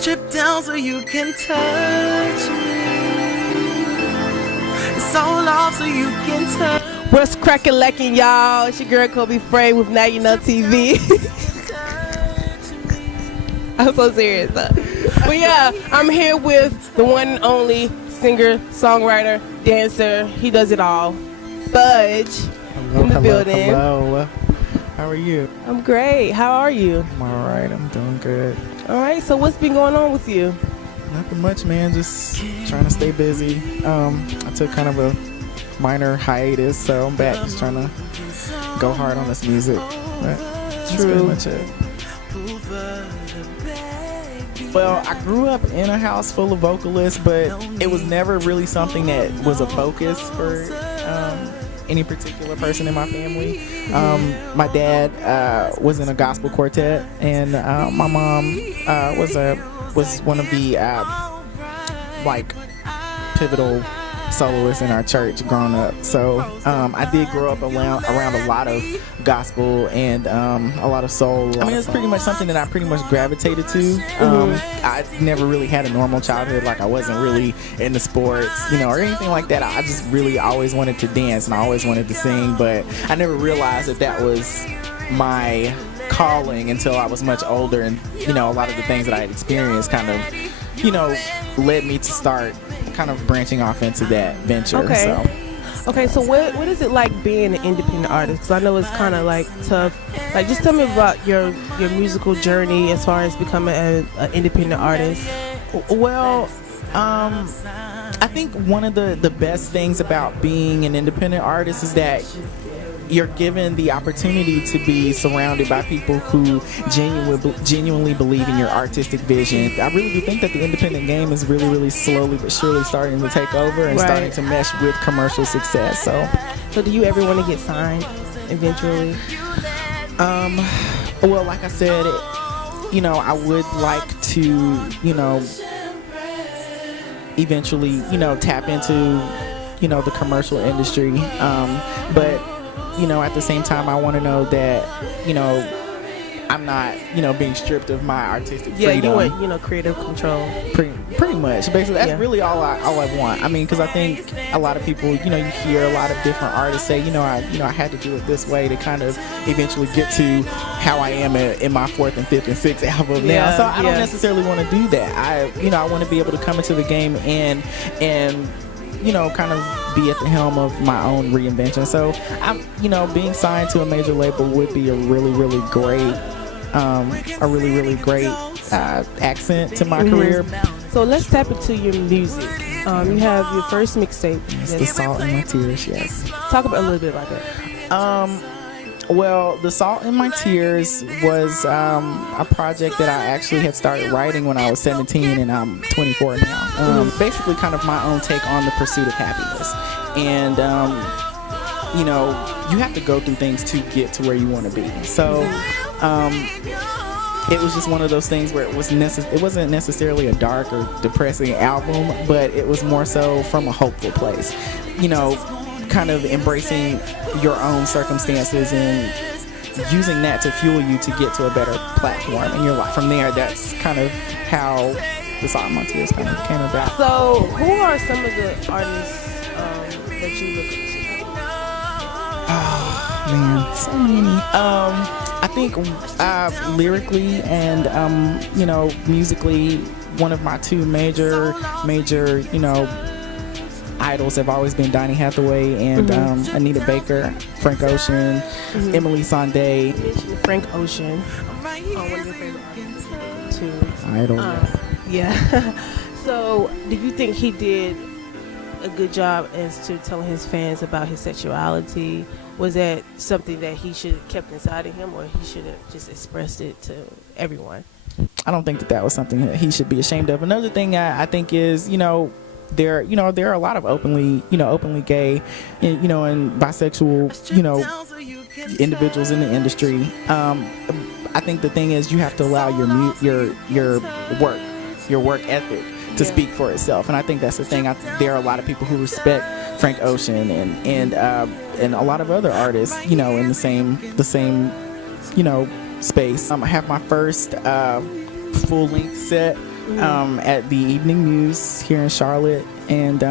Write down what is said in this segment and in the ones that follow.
Strip down so you can touch me. Soul off so you can touch. What's cracking lacking, y'all? It's your girl Colbie Fray with NowUKno TV. I'm so serious. But yeah, I'm here with the one and only singer, songwriter, dancer. He does it all. Fudg in the building. Hello. How are you? I'm great. How are you? I'm all right. I'm doing good. All right. So what's been going on with you? Nothing much, man. Just trying to stay busy. I took kind of a minor hiatus, so I'm back just trying to go hard on this music. But that's pretty much it. Well, I grew up in a house full of vocalists, but it was never really something that was a focus for any particular person in my family. My dad was in a gospel quartet, and my mom was one of the like pivotal soloists in our church growing up. So I did grow up around a lot of gospel and a lot of soul. I mean, it's pretty much something that I pretty much gravitated to. I never really had a normal childhood. Like, I wasn't really into sports, or anything like that. I just really always wanted to dance and I always wanted to sing, but I never realized that was my calling until I was much older, and a lot of the things that I had experienced kind of led me to start kind of branching off into that venture. Okay, so what is it like being an independent artist? Because I know it's kind of like tough. Like, just tell me about your musical journey as far as becoming an independent artist. Well, I think one of the best things about being an independent artist is that you're given the opportunity to be surrounded by people who genuinely believe in your artistic vision. I really do think that the independent game is really, really slowly but surely starting to take over and starting to mesh with commercial success. So do you ever want to get signed eventually? Well, like I said, I would like to, eventually, tap into, the commercial industry. But at the same time, I want to know that, I'm not, being stripped of my artistic freedom. Yeah, you want, creative control. Pretty much. Basically, that's really all I want. I mean, because I think a lot of people, you hear a lot of different artists say, I had to do it this way to kind of eventually get to how I am in my 4th and 5th and 6th album now. So I don't necessarily want to do that. I want to be able to come into the game and kind of be at the helm of my own reinvention. So being signed to a major label would be a really, really great accent to my career. So let's tap into your music. You have your first mixtape. It's The Salt in My Tears, yes. Talk about a little bit about that. Well, The Salt in My Tears was a project that I actually had started writing when I was 17, and I'm 24 now. Basically kind of my own take on the pursuit of happiness. And, you have to go through things to get to where you want to be. So it was just one of those things where it wasn't necessarily a dark or depressing album, but it was more so from a hopeful place. Kind of embracing your own circumstances and using that to fuel you to get to a better platform in your life. From there, that's kind of how The Salt in My Tears kind of came about. So who are some of the artists that you look up to? Oh man, so many. I think lyrically and musically, one of my two major idols have always been Donny Hathaway and Anita Baker, Frank Ocean, Emily Sandé. Frank Ocean, one of your favorite artists too. Idol. Yeah. So, do you think he did a good job as to telling his fans about his sexuality? Was that something that he should have kept inside of him, or he should have just expressed it to everyone? I don't think that was something that he should be ashamed of. Another thing I think is, there are a lot of openly gay, and bisexual, individuals in the industry. I think the thing is you have to allow your work ethic to speak for itself, and I think that's the thing. There are a lot of people who respect Frank Ocean and a lot of other artists, in the same space. I have my first full-length set at the Evening Muse here in Charlotte. And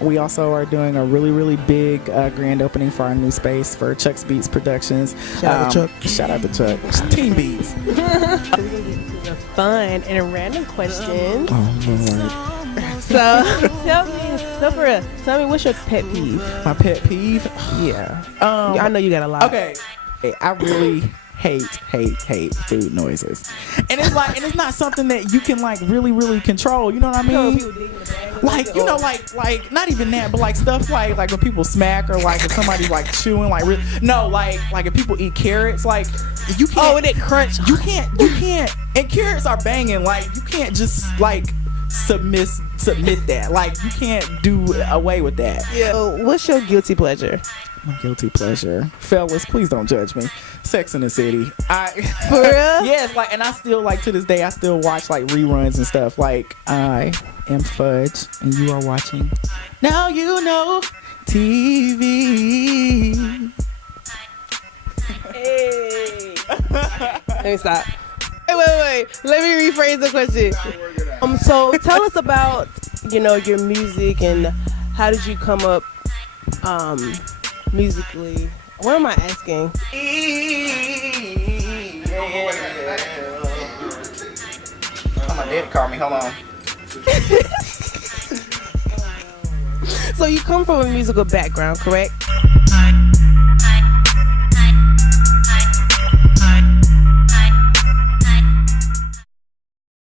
we also are doing a really, really big grand opening for our new space for ChucksBeats Productions. Shout out to Chuck. Shout out to Chuck. Team Beats. We're gonna get into the fun and random questions. Oh, Lord. So tell me what's your pet peeve? My pet peeve? Yeah. I know you got a lot. Okay. I really hate food noises. And it's not something that you can like really control. You know what I mean? Like, you know, like not even that, but like stuff like when people smack or like if somebody's like chewing like like if people eat carrots, like you can't. Oh, and it crunch. You can't. And carrots are banging. Like you can't just like submit that. Like you can't do away with that. Yeah. So what's your guilty pleasure? My guilty pleasure, fellas, please don't judge me. Sex in the City. For real? Yes, like, and I still like to this day. I still watch like reruns and stuff. Like I am Fudge, and you are watching Now You Know TV. Hey. Let me stop. Wait. Let me rephrase the question. So tell us about, your music and how did you come up musically. What am I asking? Oh, my dad called me. Hold on. So you come from a musical background, correct?